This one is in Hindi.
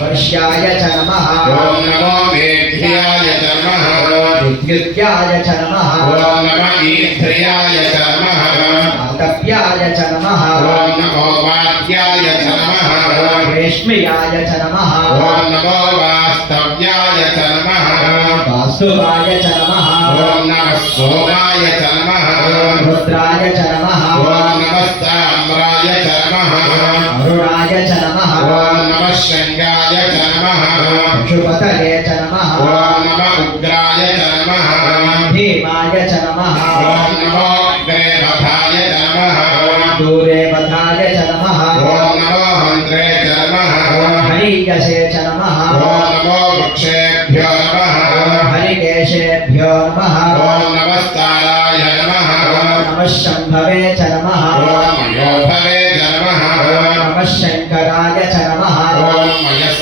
वर्ष्याय च नमः ॐ नमो मेघ्याय च नमः विद्युत्याय च नमः ॐ नम ईध्र्याय च नमः आतप्याय च नमः ॐ नमो वाद्याय च नमः रेश्म्याय च नमः ॐ नमो वास्तव्याय च नमः वास्तुवाय च नमः ॐ नमः सोमाय च नमः रुद्राय च च नमः ॐ नमः शृङ्गाय च नमः पशुपतये च नमः ॐ नमः उग्राय च नमः भीमाय च नमः ॐ नमो च नमः दूरे वधाय च नमः ॐ नमो हन्त्रे च नमः हरिकसे च नमः ॐ नमो वृक्षेभ्यो नमः हरिकेशेभ्यो नमः ॐ नमस्ताराय नमः नमः शम्भवे च नमः ॐ मयोभवे च शंकराय शङ्कराय च नमः